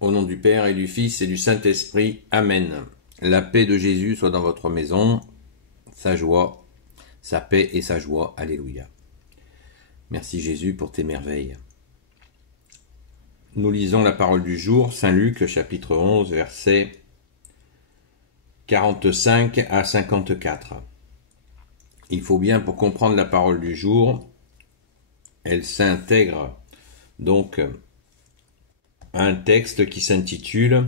Au nom du Père et du Fils et du Saint-Esprit. Amen. La paix de Jésus soit dans votre maison, sa joie, sa paix et sa joie. Alléluia. Merci Jésus pour tes merveilles. Nous lisons la parole du jour, Saint Luc, chapitre 11, versets 45 à 54. Il faut bien, pour comprendre la parole du jour, elle s'intègre donc à un texte qui s'intitule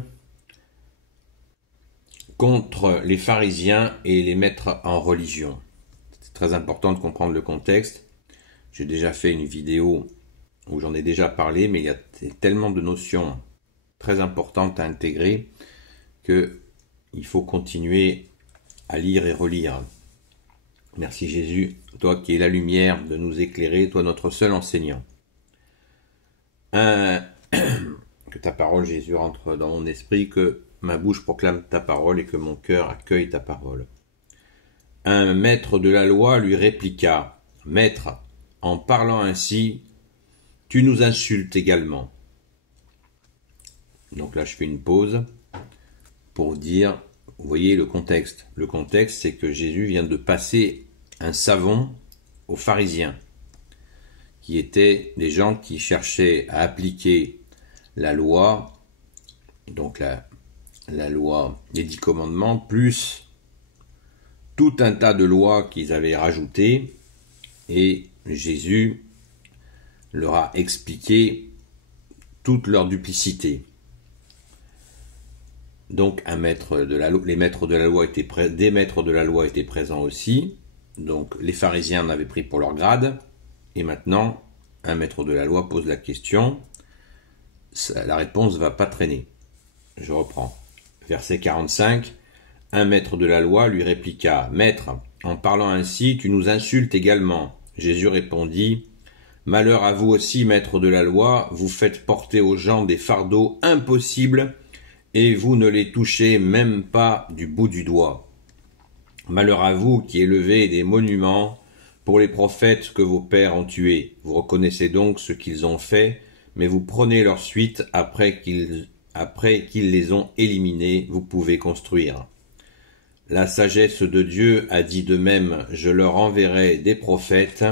« Contre les pharisiens et les maîtres en religion ». C'est très important de comprendre le contexte. J'ai déjà fait une vidéo où j'en ai déjà parlé, mais il y a tellement de notions très importantes à intégrer qu'il faut continuer à lire et relire. Merci Jésus, toi qui es la lumière de nous éclairer, toi notre seul enseignant. Que ta parole, Jésus, rentre dans mon esprit, que ma bouche proclame ta parole et que mon cœur accueille ta parole. Un maître de la loi lui répliqua, « Maître, en parlant ainsi, tu nous insultes également. » Donc là, je fais une pause pour dire, vous voyez le contexte. Le contexte, c'est que Jésus vient de passer un savon aux pharisiens, qui étaient des gens qui cherchaient à appliquer la loi, donc la loi des 10 commandements, plus tout un tas de lois qu'ils avaient rajoutées, et Jésus leur a expliqué toute leur duplicité. Donc les maîtres de la loi des maîtres de la loi étaient présents aussi, donc les pharisiens en avaient pris pour leur grade, et maintenant un maître de la loi pose la question. La réponse ne va pas traîner. Je reprends. Verset 45. Un maître de la loi lui répliqua, « Maître, en parlant ainsi, tu nous insultes également. » Jésus répondit, « Malheur à vous aussi, maître de la loi, vous faites porter aux gens des fardeaux impossibles et vous ne les touchez même pas du bout du doigt. Malheur à vous qui élevez des monuments pour les prophètes que vos pères ont tués. Vous reconnaissez donc ce qu'ils ont fait, mais vous prenez leur suite après qu'ils les ont éliminés, vous pouvez construire. La sagesse de Dieu a dit de même, je leur enverrai des prophètes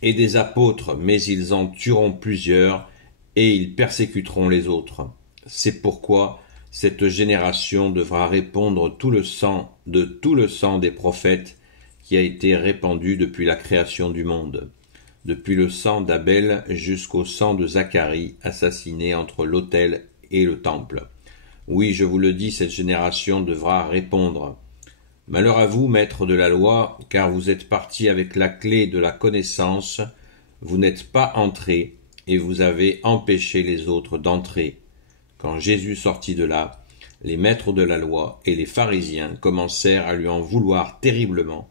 et des apôtres, mais ils en tueront plusieurs et ils persécuteront les autres. C'est pourquoi cette génération devra répondre tout le sang des prophètes qui a été répandu depuis la création du monde. Depuis le sang d'Abel jusqu'au sang de Zacharie, assassiné entre l'autel et le temple. Oui, je vous le dis, cette génération devra répondre. Malheur à vous, maîtres de la loi, car vous êtes partis avec la clé de la connaissance, vous n'êtes pas entrés, et vous avez empêché les autres d'entrer. Quand Jésus sortit de là, les maîtres de la loi et les pharisiens commencèrent à lui en vouloir terriblement.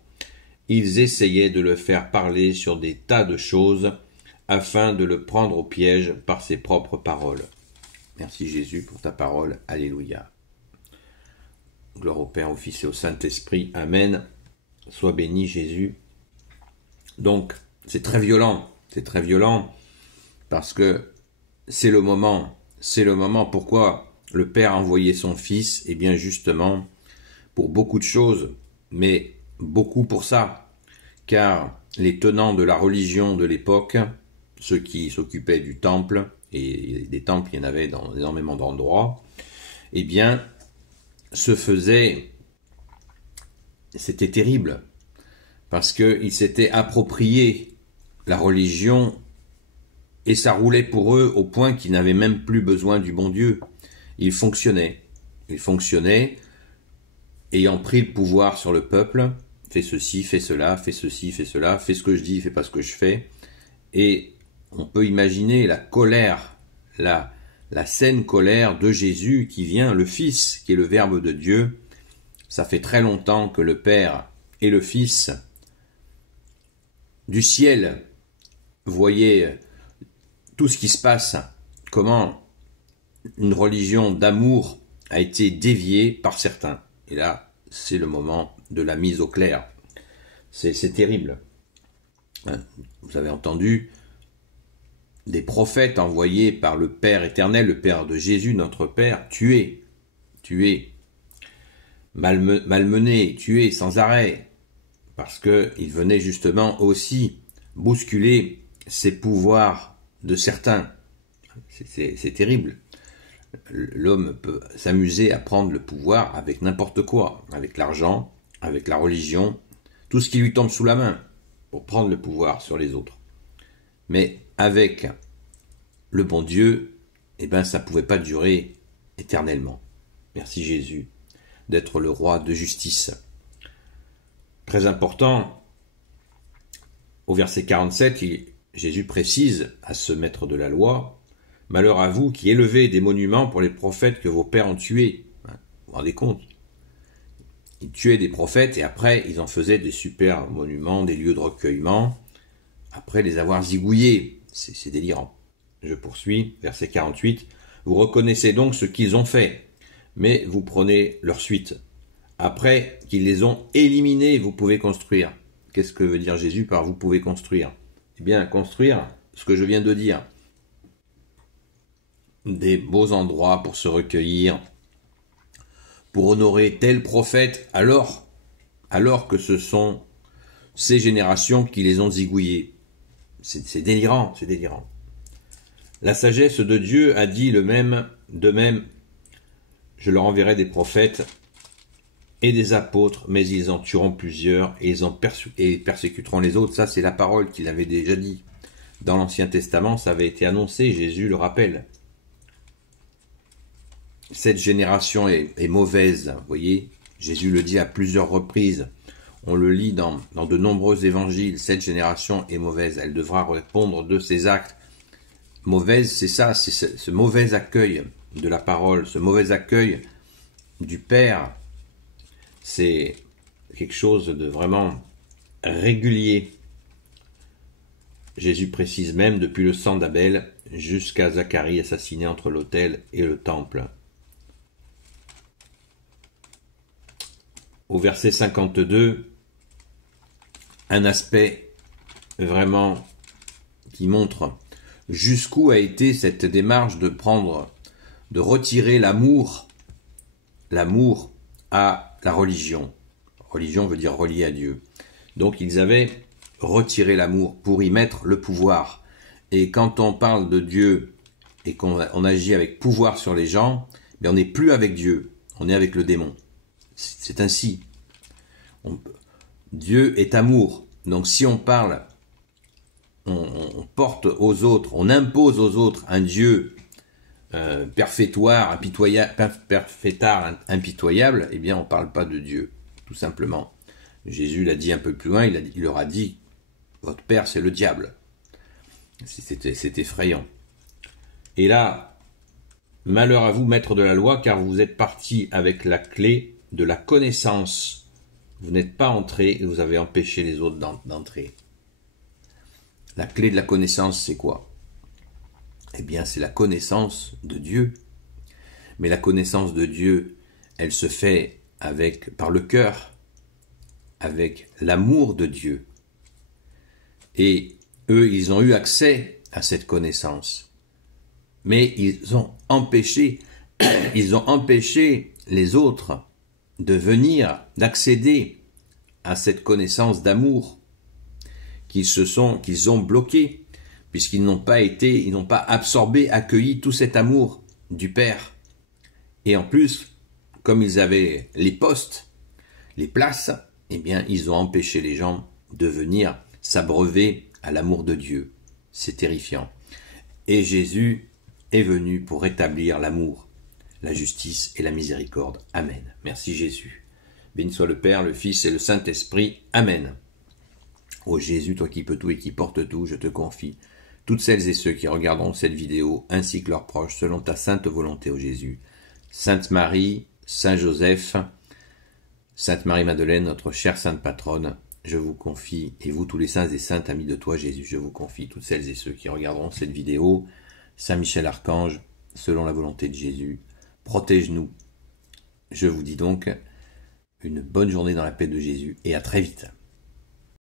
Ils essayaient de le faire parler sur des tas de choses afin de le prendre au piège par ses propres paroles. Merci Jésus pour ta parole. Alléluia. Gloire au Père, au Fils et au Saint-Esprit. Amen. Sois béni Jésus. Donc, c'est très violent parce que c'est le moment. Pourquoi le Père a envoyé son Fils? Eh bien justement, pour beaucoup de choses, mais beaucoup pour ça, car les tenants de la religion de l'époque, ceux qui s'occupaient du temple, et des temples il y en avait dans énormément d'endroits, eh bien c'était terrible, parce qu'ils s'étaient appropriés la religion, et ça roulait pour eux au point qu'ils n'avaient même plus besoin du bon Dieu. Ils fonctionnaient, ayant pris le pouvoir sur le peuple. Fais ceci, fais cela, fais ceci, fais cela, fais ce que je dis, fais pas ce que je fais. Et on peut imaginer la colère, la saine colère de Jésus qui vient, le Fils, qui est le Verbe de Dieu. Ça fait très longtemps que le Père et le Fils du ciel voyaient tout ce qui se passe, comment une religion d'amour a été déviée par certains. Et là, c'est le moment de la mise au clair. C'est terrible. Vous avez entendu des prophètes envoyés par le Père éternel, le Père de Jésus, notre Père, tués, malmenés, tués sans arrêt, parce qu'ils venaient justement aussi bousculer ces pouvoirs de certains. C'est terrible. L'homme peut s'amuser à prendre le pouvoir avec n'importe quoi, avec l'argent, avec la religion, tout ce qui lui tombe sous la main pour prendre le pouvoir sur les autres. Mais avec le bon Dieu, ça ne pouvait pas durer éternellement. Merci Jésus d'être le roi de justice. Très important, au verset 47, Jésus précise à ce maître de la loi: « Malheur à vous qui élevez des monuments pour les prophètes que vos pères ont tués. » Vous vous rendez compte? Ils tuaient des prophètes et après ils en faisaient des super monuments, des lieux de recueillement, après les avoir zigouillés. C'est délirant. Je poursuis, verset 48. « Vous reconnaissez donc ce qu'ils ont fait, mais vous prenez leur suite. Après qu'ils les ont éliminés, vous pouvez construire. » Qu'est-ce que veut dire Jésus par « vous pouvez construire » ? Eh bien, construire ce que je viens de dire. Des beaux endroits pour se recueillir, pour honorer tel prophète, alors que ce sont ces générations qui les ont zigouillés. C'est délirant, c'est délirant. La sagesse de Dieu a dit de même, je leur enverrai des prophètes et des apôtres, mais ils en tueront plusieurs et ils persécuteront les autres. Ça, c'est la parole qu'il avait déjà dit. Dans l'Ancien Testament, ça avait été annoncé, Jésus le rappelle. Cette génération est mauvaise, vous voyez, Jésus le dit à plusieurs reprises. On le lit dans de nombreux évangiles. Cette génération est mauvaise, elle devra répondre de ses actes. Mauvaise, c'est ça, c'est ce mauvais accueil de la parole, ce mauvais accueil du Père. C'est quelque chose de vraiment régulier. Jésus précise même depuis le sang d'Abel jusqu'à Zacharie assassiné entre l'autel et le temple. Au verset 52, un aspect vraiment qui montre jusqu'où a été cette démarche de retirer l'amour à la religion. Religion veut dire relié à Dieu. Donc ils avaient retiré l'amour pour y mettre le pouvoir. Et quand on parle de Dieu et qu'on agit avec pouvoir sur les gens, on n'est plus avec Dieu, on est avec le démon. C'est ainsi. Dieu est amour. Donc si on parle, on porte aux autres, on impose aux autres un Dieu perfectard, impitoyable, eh bien on ne parle pas de Dieu, tout simplement. Jésus l'a dit un peu plus loin, il leur a dit, votre père c'est le diable. C'est effrayant. Et là, malheur à vous, maîtres de la loi, car vous êtes partis avec la clé de la connaissance. Vous n'êtes pas entrés et vous avez empêché les autres d'entrer. La clé de la connaissance, c'est quoi? Eh bien, c'est la connaissance de Dieu. Mais la connaissance de Dieu, elle se fait par le cœur, avec l'amour de Dieu. Et eux, ils ont eu accès à cette connaissance. Mais ils ont empêché les autres d'accéder à cette connaissance d'amour qu'ils ont bloqué, puisqu'ils n'ont pas absorbé, accueilli tout cet amour du Père. Et en plus, comme ils avaient les postes, les places, eh bien, ils ont empêché les gens de venir s'abreuver à l'amour de Dieu. C'est terrifiant. Et Jésus est venu pour rétablir l'amour, la justice et la miséricorde. Amen. Merci Jésus. Béni soit le Père, le Fils et le Saint-Esprit. Amen. Ô Jésus, toi qui peux tout et qui portes tout, je te confie toutes celles et ceux qui regarderont cette vidéo, ainsi que leurs proches, selon ta sainte volonté, ô Jésus. Sainte Marie, Saint Joseph, Sainte Marie-Madeleine, notre chère Sainte Patronne, je vous confie, et vous tous les saints et saintes amis de toi Jésus, je vous confie toutes celles et ceux qui regarderont cette vidéo. Saint Michel Archange, selon la volonté de Jésus, protège-nous. Je vous dis donc une bonne journée dans la paix de Jésus et à très vite.